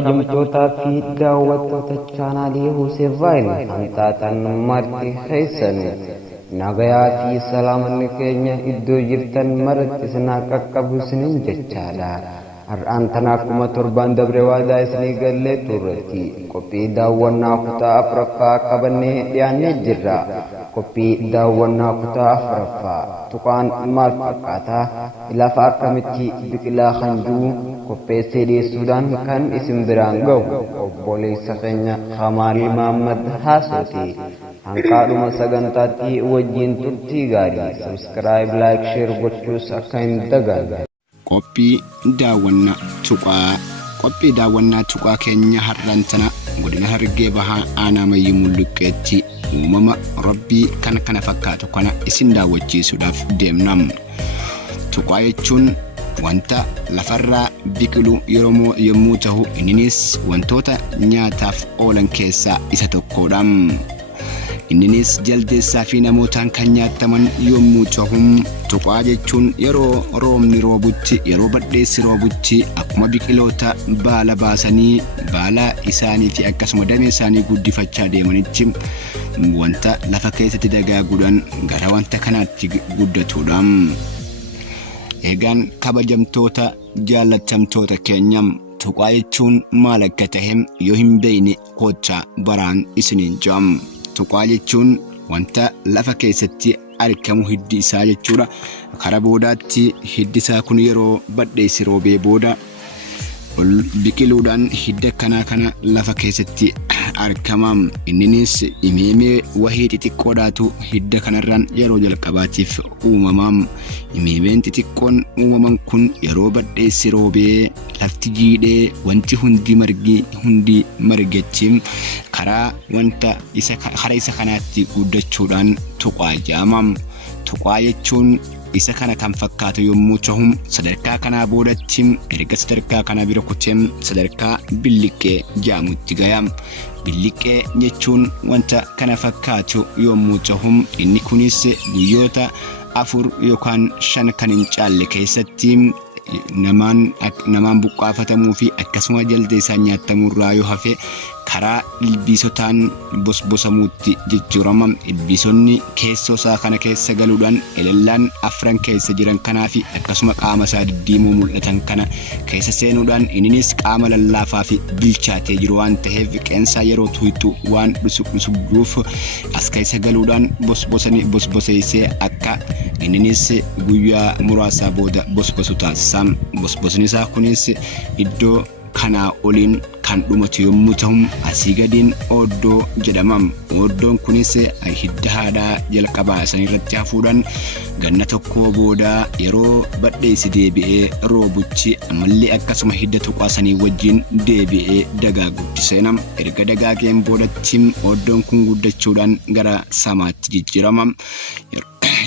kabajamtoota fi daawwattoota chaanaalii Huseevaan hantaatan marti keessan nagayaa fi salaamanni keenya iddoo jirtan maratti isin qaqqabu isiniin jechaadha. Har'aan tana akkuma torban dabre waadaa isinii gallee turretti qophii daawwannaa kutaa afuraffaa qabannee dhiyaannee jirra. Qophii daawwannaa kutaa afuraffaa tuqaan maal fakkaata, lafa akkamitti biqilaa kan jiru qopheessee dhiyeessuudhaan kan isin biraan gahu obboleessa keenya Kamaalii Mahammad Haasooti. Hanqaadhuma sagantaatti wajjin turtii gaarii subscribe, like, share gochuus akka hin dagagne. Qophii daawwannaa tuqaa keenya har'aan tana godina Harargee Bahaa aanaa Mayyii Mulluqqeetti uumama Rabbii kana fakkaatu kana isin daawwachiisuudhaaf deemnam. Tuqaa jechuun wanta lafarraa biqilu yommuu ta'u innis wantoota nyaataaf oolan keessaa isa tokkodha. Innis jaldeessaa fi namootaan kan nyaataman yommuu ta'u, tuqaa jechuun yeroo roobni roobutti, yeroo badheessi roobutti akkuma biqiloota baala baasanii baala isaanii fi akkasuma damee isaanii guddifachaa deemanitti wanta lafa keessatti dagaaguudhaan gara wanta kanaatti guddatudha. Eegaan kabajamtoota jaallatamtoota keenya, tuqaa jechuun maal akka ta'e yoo hin beekne kottaa baraan isiniin jam. Tuqaa jechuun wanta lafa keessatti argamu hiddi isaa jechuudha. Karaa boodaatti hiddi isaa kun yeroo badheessi roobee booda biqiluudhaan hidda kana lafa keessatti argama. Innis imeemee wahii xixiqqoodhaatu hidda kanarraan yeroo jalqabaatiif uumama. Imeemeen xixiqqoon uumaman kun yeroo badheessi roobee lafti jiidhee wanti hundi margetti karaa isa kanaatti guddachuudhaan tuqaa jedhama. Tuqaa jechuun isa kana kan fakkaatu yommuu ta'u, sadarkaa kanaa boodatti erga sadarkaa kana bira kutee sadarkaa billiqee jedhamutti gaya. Billiqee jechuun wanta kana fakkaatu yommuu ta'u, inni kunis guyyoota 4 yookaan 5 kan hin caalle keessatti namaan buqqaafatamuu fi akkasuma jaldeessaa nyaatamurraa yoo hafe karaa ilbiisotaan bosbosamuutti jijjiirama. Ilbiisonni keessoo isaa kana keessa galuudhaan elallaan afran keessa jiran kanaa fi akkasuma qaama isaa diddiimoo mul'atan kana keessa seenuudhaan innis qaama lallaafaa fi bilchaatee jiru waan ta'eef qeensaa yeroo tuytu waan dhusubduuf as keessa galuudhaan bosboseessee akka innis guyyaa muraasaa booda bosbosu taasisa. Bosbosni isaa kunis iddoo kanaa oliin kan dhumatu yommuu ta'u, asii gadiin ooddoo jedhama. Ooddoon kunis hidda haadhaa jalqabaa sanirratti hafuudhaan ganna tokko booda yeroo badheessi deebi'ee roobuchi ammallee akkasuma hidda tuqaa sanii wajjin deebi'ee dagaagutti seenama. Erga dagaageen boodatti ooddoon kun guddachuudhaan gara samaatti jijjiirama.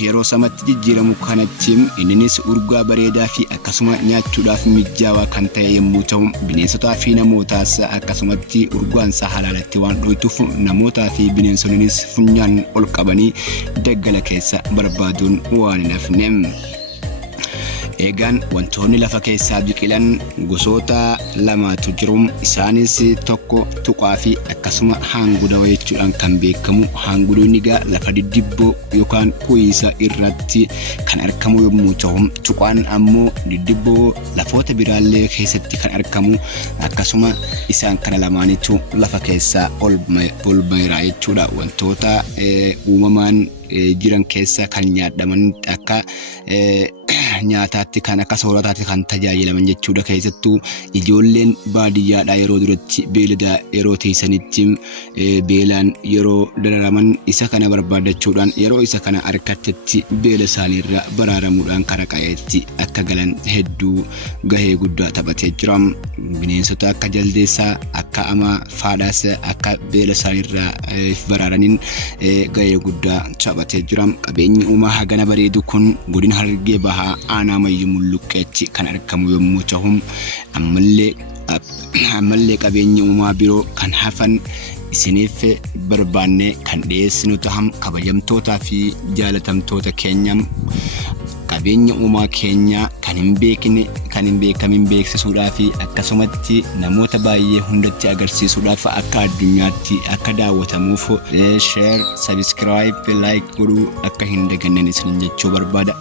Yeroo samatti jijjiiramu kanatti innis urgaa bareedaa fi akkasuma nyaachuudhaaf mijaawaa kan ta'e yommuu ta'u, bineensotaa fi namootaas akkasumatti urgaan isaa halaalatti waan dhoytuuf namootaa fi bineensonnis funyaan ol qabanii daggala keessa barbaaduun waan hin hafne. Eegaan wantoonni lafa keessaa biqilan gosoota lamatu jiru. Isaanis tokko tuqaa fi akkasuma haangudaa jechuudhaan kan beekamu. Haangudoon egaa lafa diddibboo yookaan kuyiisa irratti kan argamu yommuu ta'u, tuqaan ammoo diddibboo lafoota biraallee keessatti kan argamu. Akkasuma isaan kana lamaanitu lafa keessaa ol bahiraa jechuudha. Wantoota uumamaan jiran keessa kan nyaadaman akka nyaataatti kan akka soorataatti kan tajaajilaman jechuudha. Keessattuu ijoolleen baadiyyaadhaa yeroo duratti beelada yeroo teessanitti beelaan yeroo dararaman isa kana barbaadachuudhaan yeroo isa kana harkattetti beela isaaniirra baraaramuudhaan karaa qayeetti akka galan hedduu gahee guddaa taphatee jira. Bineensota akka jaldeessaa, akka amaa faadhaas akka beela isaaniirra baraaraniin gahee guddaa taphatee jira. Qabeenyi uumaa hagana bareedu kun godina Harargee Bahaa aanaa Mayyii Mulluqqeetti kan argamu yommuu ta'u, ammallee qabeenyi uumaa biroo kan hafan isiniif barbaanne kan dhiyeessinu taham kabajamtootaa fi jaalatamtoota keenya. Qabeenya uumaa keenya kan hin beekne kan hin beekamin beeksisuudhaaf akkasumatti namoota baay'ee hundatti agarsiisuudhaaf akka addunyaatti akka daawwatamuuf share, subscribe, like godhuu akka hin daganne isin jechuu barbaada.